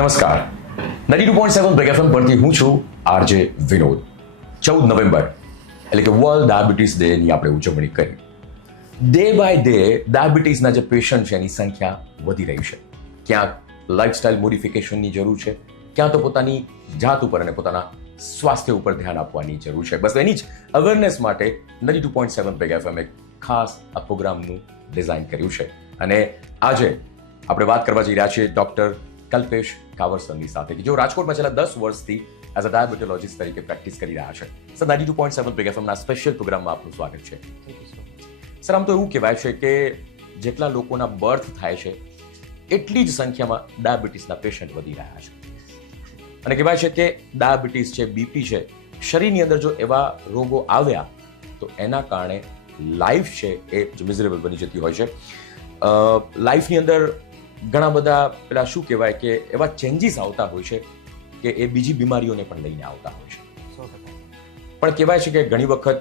નમસ્કાર 92.7 break FM પરથી હું છું આરજે વિનોદ. 14 નવેમ્બર એટલે કે વર્લ્ડ ડાયાબિટીસ ડેની આપણે ઉજવણી કરી. ડે બાય ડે ડાયાબિટીસના જે પેશન્ટ છે એની સંખ્યા વધી રહી છે. ક્યાંક લાઇફસ્ટાઇલ મોડિફિકેશનની જરૂર છે, ક્યાં તો પોતાની જાત ઉપર અને પોતાના સ્વાસ્થ્ય ઉપર ધ્યાન આપવાની જરૂર છે. બસ એની જ અવેરનેસ માટે 92.7 બ્રેક એફએમ એક ખાસ આ પ્રોગ્રામનું ડિઝાઇન કર્યું છે. અને આજે આપણે વાત કરવા જઈ રહ્યા છીએ ડૉક્ટર કલ્પેશ કાવરસરની સાથે, કે જેઓ રાજકોટમાં છેલ્લા 10 વર્ષથી એઝ અ ડાયાબિટોલોજીસ્ટ તરીકે પ્રેક્ટિસ કરી રહ્યા છે. સર, 92.7 બ્રેક એફએમના સ્પેશિયલ પ્રોગ્રામમાં આપનું સ્વાગત છે. સર, આમ તો એવું કહેવાય છે કે જેટલા લોકોના બર્થ થાય છે એટલી જ સંખ્યામાં ડાયાબિટીસના પેશન્ટ વધી રહ્યા છે. અને કહેવાય છે કે ડાયાબિટીસ છે, બીપી છે, શરીરની અંદર જો એવા રોગો આવ્યા તો એના કારણે લાઈફ છે એ મિઝરેબલ બની જતી હોય છે. લાઈફની અંદર ઘણા બધા પેલા શું કહેવાય કે એવા ચેન્જીસ આવતા હોય છે કે એ બીજી બીમારીઓને પણ લઈને આવતા હોય છે. પણ કહેવાય છે કે ઘણી વખત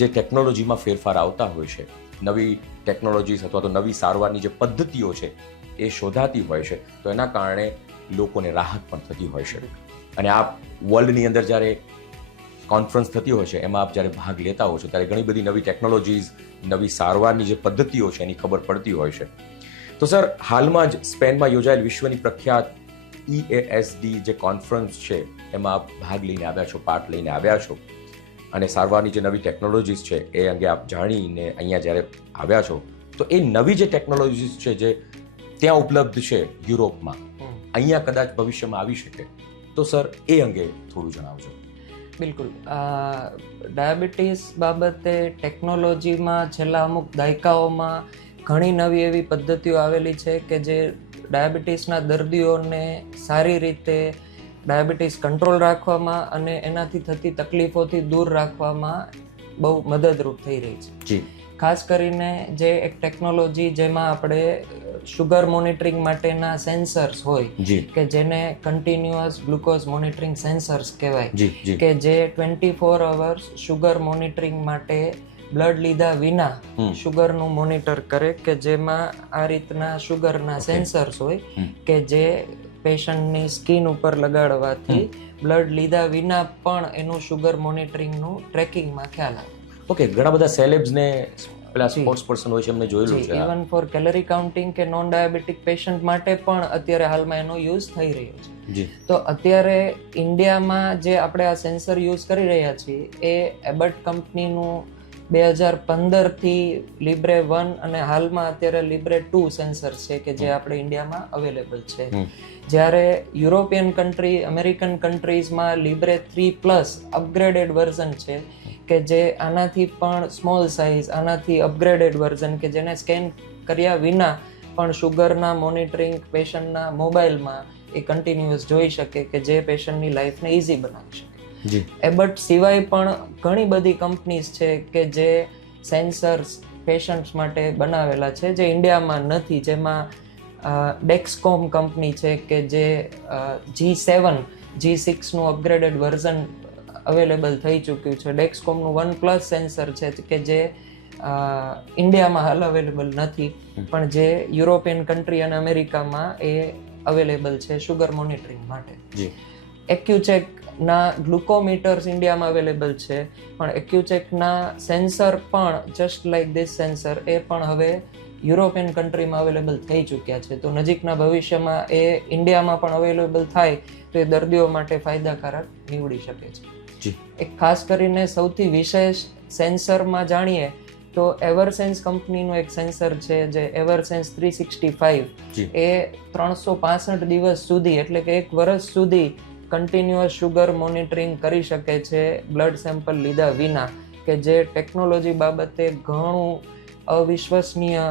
જે ટેકનોલોજીમાં ફેરફાર આવતા હોય છે, નવી ટેકનોલોજીસ અથવા તો નવી સારવારની જે પદ્ધતિઓ છે એ શોધાતી હોય છે, તો એના કારણે લોકોને રાહત પણ થતી હોય છે. અને આ વર્લ્ડની અંદર જ્યારે કોન્ફરન્સ થતી હોય છે એમાં આપ જ્યારે ભાગ લેતા હો છો ત્યારે ઘણી બધી નવી ટેકનોલોજીસ, નવી સારવારની જે પદ્ધતિઓ છે એની ખબર પડતી હોય છે. તો સર, હાલમાં જ સ્પેનમાં યોજાયેલ વિશ્વની પ્રખ્યાત EASD જે કોન્ફરન્સ છે એમાં આપ ભાગ લઈને આવ્યા છો, પાર્ટ લઈને આવ્યા છો, અને સારવારની જે નવી ટેકનોલોજીસ છે એ અંગે આપ જાણીને અહીંયા જ્યારે આવ્યા છો, તો એ નવી જે ટેકનોલોજીસ છે જે ત્યાં ઉપલબ્ધ છે યુરોપમાં, અહીંયા કદાચ ભવિષ્યમાં આવી શકે, તો સર એ અંગે થોડું જણાવજો. બિલકુલ. ડાયાબિટીસ બાબતે ટેકનોલોજીમાં છેલ્લા અમુક દાયકાઓમાં ઘણી નવી એવી પદ્ધતિઓ આવેલી છે કે જે ડાયાબિટીસના દર્દીઓને સારી રીતે ડાયાબિટીસ કંટ્રોલ રાખવામાં અને એનાથી થતી તકલીફોથી દૂર રાખવામાં બહુ મદદરૂપ થઈ રહી છે. જી. ખાસ કરીને જે એક ટેકનોલોજી જેમાં આપણે શુગર મોનિટરિંગ માટેના સેન્સર્સ હોય કે જેને કન્ટિન્યુઅસ ગ્લુકોઝ મોનિટરિંગ સેન્સર્સ કહેવાય, કે જે 24 અવર્સ શુગર મોનિટરિંગ માટે બ્લડ લીધા વિના શુગરનું મોનિટર કરે, કે જેમાં આ રીતના શુગરના સેન્સર્સ હોય કે જે પેશન્ટની સ્કિન ઉપર લગાડવાથી બ્લડ લીધા વિના પણ એનું શુગર મોનિટરિંગનું ટ્રેકિંગમાં ખ્યાલ આવે. ઓકે, ઘણા બધા સેલેબ્સને પેલા સ્પોર્ટ્સ પર્સન હોય છે એમને જોયેલું છે. ઇવન ફોર કેલરી કાઉન્ટિંગ કે નોન ડાયાબિટીક પેશન્ટ માટે પણ અત્યારે હાલમાં એનો યુઝ થઈ રહ્યો છે. તો અત્યારે ઇન્ડિયામાં જે આપણે આ સેન્સર યુઝ કરી રહ્યા છીએ એ એબટ કંપનીનું 2015 થી લિબ્રે 1 અને હાલમાં અત્યારે લિબ્રે 2 સેન્સર છે કે જે આપણે ઇન્ડિયામાં અવેલેબલ છે. જ્યારે યુરોપિયન કન્ટ્રી, અમેરિકન કન્ટ્રીઝમાં લિબ્રે 3+ અપગ્રેડેડ વર્ઝન છે કે જે આનાથી પણ સ્મોલ સાઇઝ, આનાથી અપગ્રેડેડ વર્ઝન કે જેને સ્કેન કર્યા વિના પણ શુગરના મોનિટરિંગ પેશન્ટના મોબાઈલમાં એ કન્ટિન્યુઅસ જોઈ શકે, કે જે પેશન્ટની લાઈફને ઇઝી બનાવી શકે. એબટ સિવાય પણ ઘણી બધી કંપનીઝ છે કે જે સેન્સર્સ પેશન્ટ્સ માટે બનાવેલા છે જે ઇન્ડિયામાં નથી. જેમાં ડેક્સકોમ કંપની છે કે જે G7, G6 નું અપગ્રેડેડ વર્ઝન અવેલેબલ થઈ ચૂક્યું છે. ડેક્સકોમનું 1+ સેન્સર છે કે જે ઇન્ડિયામાં હાલ અવેલેબલ નથી, પણ જે યુરોપિયન કન્ટ્રી અને અમેરિકામાં એ અવેલેબલ છે શુગર મોનિટરિંગ માટે. એક્યુચેકના ગ્લુકોમીટર્સ ઇન્ડિયામાં અવેલેબલ છે, પણ એક્યુચેકના સેન્સર પણ જસ્ટ લાઇક ધીસ સેન્સર એ પણ હવે યુરોપિયન કન્ટ્રીમાં અવેલેબલ થઈ ચૂક્યા છે. તો નજીકના ભવિષ્યમાં એ ઇન્ડિયામાં પણ અવેલેબલ થાય તો એ દર્દીઓ માટે ફાયદાકારક નીવડી શકે છે. એક ખાસ કરીને સૌથી વિશેષ સેન્સરમાં જાણીએ તો એવરસેન્સ કંપનીનું એક સેન્સર છે જે એવરસેન્સ 365. એ 365 દિવસ સુધી એટલે કે 1 વર્ષ સુધી કન્ટિન્યુઅસ શુગર મોનિટરિંગ કરી શકે છે બ્લડ સેમ્પલ લીધા વિના, કે જે ટેકનોલોજી બાબતે ઘણું અવિશ્વસનીય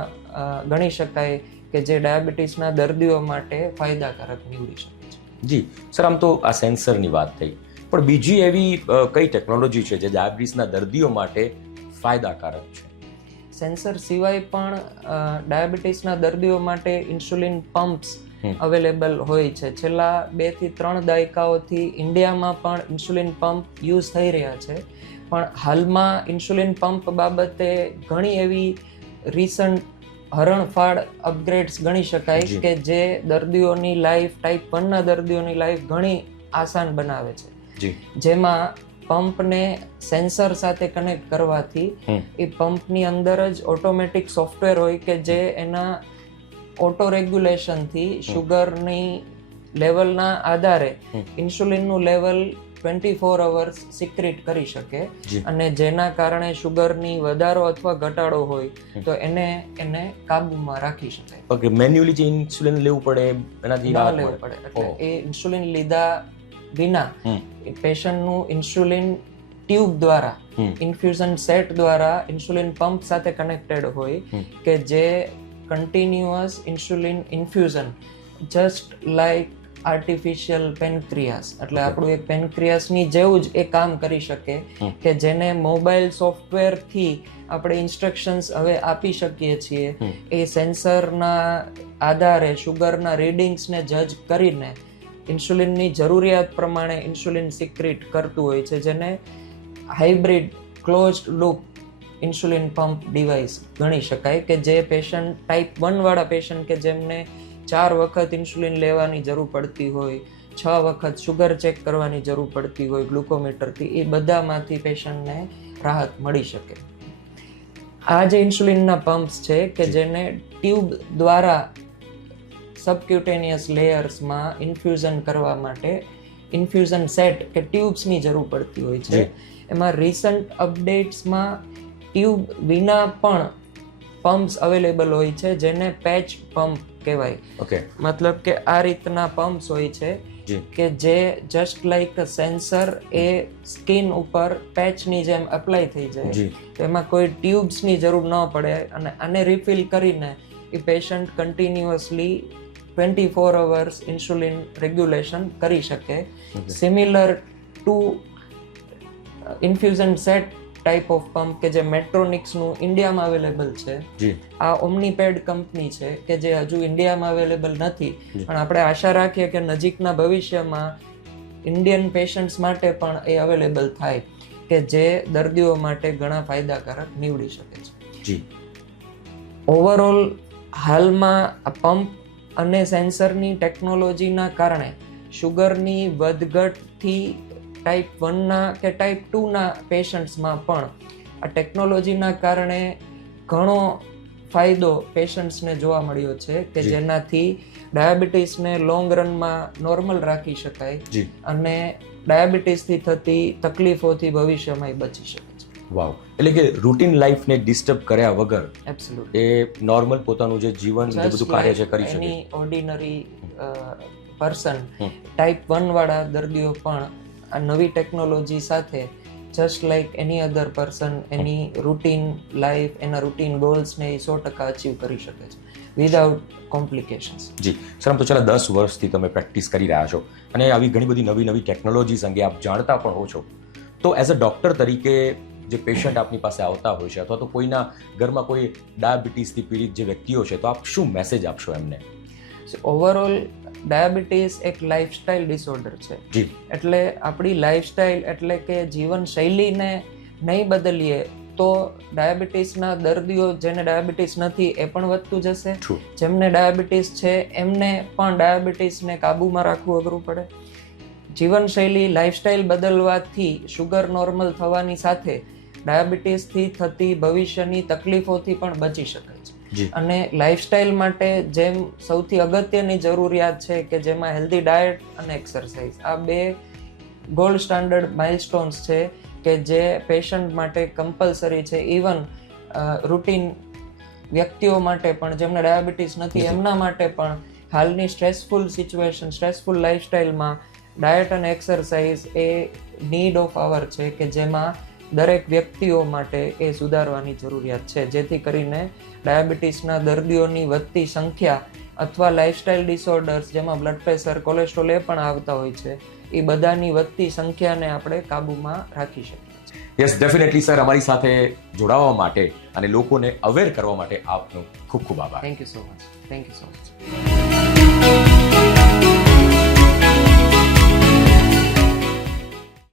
ગણી શકાય, કે જે ડાયાબિટીસના દર્દીઓ માટે ફાયદાકારક નીવડી શકે છે. જી સર, આમ તો આ સેન્સરની વાત થઈ, પણ બીજી એવી કઈ ટેકનોલોજી છે જે ડાયાબિટીસના દર્દીઓ માટે ફાયદાકારક છે? સેન્સર સિવાય પણ ડાયાબિટીસના દર્દીઓ માટે ઇન્સ્યુલિન પમ્પ્સ અવેલેબલ હોય છે. છેલ્લા 2 થી 3 દાયકાઓથી ઇન્ડિયામાં પણ ઇન્સ્યુલિન પંપ યુઝ થઈ રહ્યા છે, પણ હાલમાં ઇન્સ્યુલિન પંપ બાબતે ઘણી એવી રિસન્ટ હરણફાળ અપગ્રેડ્સ ગણી શકાય કે જે દર્દીઓની લાઈફ ટાઈપ 1 ના દર્દીઓની લાઈફ ઘણી આસાન બનાવે છે, જેમાં પંપને સેન્સર સાથે કનેક્ટ કરવાથી એ પંપની અંદર જ ઓટોમેટિક સોફ્ટવેર હોય કે જે એના ઓટો રેગ્યુલેશનથી શુગરની લેવલના આધારે ઇન્સ્યુલિનનું લેવલ 24 અવર્સ સિક્રેટ કરી શકે અને જેના કારણે શુગરની વધારો અથવા ઘટાડો હોય તો એને કાબુમાં રાખી શકાય. ઓકે, મેન્યુઅલી જે ઇન્સ્યુલિન લેવું પડે એનાથી ના લેવું પડે, એટલે એ ઇન્સ્યુલિન લીધા વિના પેશન્ટનું ઇન્સ્યુલિન ટ્યુબ દ્વારા ઇન્ફ્યુઝન સેટ દ્વારા ઇન્સ્યુલિન પંપ સાથે કનેક્ટેડ હોય કે જે continuous insulin infusion just like artificial pancreas, એટલે આપણું એક પેનક્રિયાસની જેવું જ એ કામ કરી શકે કે જેને મોબાઈલ સોફ્ટવેરથી આપણે ઇન્સ્ટ્રક્શન્સ હવે આપી શકીએ છીએ. એ સેન્સરના આધારે શુગરના રીડિંગ્સને જજ કરીને ઇન્સ્યુલિનની જરૂરિયાત પ્રમાણે ઇન્સ્યુલિન સિક્રેટ કરતું હોય છે, જેને hybrid closed loop insulin pump device ગણી શકાય કે જે પેશન્ટ ટાઈપ 1 વાળા પેશન્ટ કે જેમને 4 વખત ઇન્સ્યુલિન લેવાની જરૂર પડતી હોય, 6 વખત શુગર ચેક કરવાની જરૂર પડતી હોય ગ્લુકોમીટરથી, એ બધામાંથી પેશન્ટને રાહત મળી શકે. આ જે ઇન્સ્યુલિનના પંપ્સ છે કે જેને ટ્યુબ દ્વારા સબક્યુટેનિયસ લેયર્સમાં ઇન્ફ્યુઝન કરવા માટે ઇન્ફ્યુઝન સેટ કે ટ્યુબ્સની જરૂર પડતી હોય છે. એમાં રિસન્ટ અપડેટ્સમાં ટ્યુબ વિના પણ પમ્પ્સ અવેલેબલ હોય છે જેને પેચ પંપ કહેવાય. ઓકે, મતલબ કે આ રીતના પમ્પ્સ હોય છે કે જે જસ્ટ લાઈક સેન્સર એ સ્કિન ઉપર પેચની જેમ એપ્લાય થઈ જાય, એમાં કોઈ ટ્યુબ્સની જરૂર ન પડે અને આને રિફિલ કરીને એ patient continuously 24 hours insulin regulation કરી શકે. Similar to infusion set type of pump કે જે મેટ્રોનિક્સનું ઇન્ડિયામાં અવેલેબલ છે. આ ઓમ્નીપેડ કંપની છે કે જે હજુ ઇન્ડિયામાં અવેલેબલ નથી, પણ આપણે આશા રાખીએ કે નજીકના ભવિષ્યમાં ઇન્ડિયન પેશન્ટ્સ માટે પણ એ અવેલેબલ થાય કે જે દર્દીઓ માટે ઘણા ફાયદાકારક નીવડી શકે છે. ઓવરઓલ હાલમાં આ પંપ અને સેન્સરની ટેકનોલોજીના કારણે શુગરની વધઘટથી ટાઈપ 1ના કે ટાઈપ 2ના પેશન્ટ્સમાં પણ આ ટેકનોલોજીના કારણે ઘણો ફાયદો પેશન્ટ્સને જોવા મળ્યો છે કે જેનાથી ડાયાબિટીસને લોંગ રનમાં નોર્મલ રાખી શકાય અને ડાયાબિટીસથી થતી તકલીફોથી ભવિષ્યમાં બચી શકે છે. વાવ, એટલે કે રૂટીન લાઈફને ડિસ્ટર્બ કર્યા વગર એબ્સોલ્યુટ એ નોર્મલ પોતાનું જે જીવન જે બધું કાર્ય છે કરી શકે. એની ઓર્ડિનરી પર્સન ટાઈપ 1 વાળા દર્દીઓ પણ આ નવી ટેકનોલોજી સાથે જસ્ટ લાઈક એની અધર પર્સન એની રૂટીન લાઈફ, એના રૂટીન ગોલ્સને 100% અચીવ કરી શકે છે વિધાઉટ કોમ્પ્લિકેશન્સ. જી સર, આમ તો છેલ્લા 10 વર્ષથી તમે પ્રેક્ટિસ કરી રહ્યા છો અને આવી ઘણી બધી નવી નવી ટેકનોલોજીસ અંગે આપ જાણતા પણ હો છો, તો એઝ અ ડૉક્ટર તરીકે જે પેશન્ટ આપની પાસે આવતા હોય છે અથવા તો કોઈના ઘરમાં કોઈ ડાયાબિટીસથી પીડિત જે વ્યક્તિઓ છે, તો આપ શું મેસેજ આપશો એમને? ઓવરઓલ ડાયાબિટીસ એક લાઈફસ્ટાઈલ ડિસઓર્ડર છે, એટલે આપણી લાઈફસ્ટાઈલ એટલે કે જીવનશૈલીને નહીં બદલીએ તો ડાયાબિટીસના દર્દીઓ જેને ડાયાબિટીસ નથી એ પણ વધતું જશે, જેમને ડાયાબિટીસ છે એમને પણ ડાયાબિટીસને કાબૂમાં રાખવું અઘરું પડે. જીવનશૈલી લાઈફસ્ટાઈલ બદલવાથી શુગર નોર્મલ થવાની સાથે ડાયાબિટીસથી થતી ભવિષ્યની તકલીફોથી પણ બચી શકાય છે. અને લાઈફસ્ટાઈલ માટે જેમ સૌથી અગત્યની જરૂરિયાત છે કે જેમાં હેલ્ધી ડાયટ અને એક્સરસાઇઝ, આ 2 ગોલ્ડ સ્ટાન્ડર્ડ માઇલસ્ટોન્સ છે કે જે પેશન્ટ માટે કમ્પલસરી છે. ઇવન રૂટીન વ્યક્તિઓ માટે પણ જેમને ડાયાબિટીસ નથી એમના માટે પણ હાલની સ્ટ્રેસફુલ સિચ્યુએશન, સ્ટ્રેસફુલ લાઈફસ્ટાઈલમાં ડાયટ અને exercise A need of our છે કે જેમાં દરેક વ્યક્તિઓ માટે એ સુધારવાની જરૂરિયાત છે, જેથી કરીને ડાયાબિટીસના દર્દીઓની વધતી સંખ્યા અથવા લાઈફસ્ટાઈલ ડિસઓર્ડર્સ જેમાં બ્લડ પ્રેશર, કોલેસ્ટ્રોલ એ પણ આવતા હોય છે, એ બધાની વધતી સંખ્યાને આપણે કાબૂમાં રાખી શકીએ. યસ, ડેફિનેટલી સર, અમારી સાથે જોડાવા માટે અને લોકોને અવેર કરવા માટે આપનો ખૂબ ખૂબ આભાર. Thank you so much.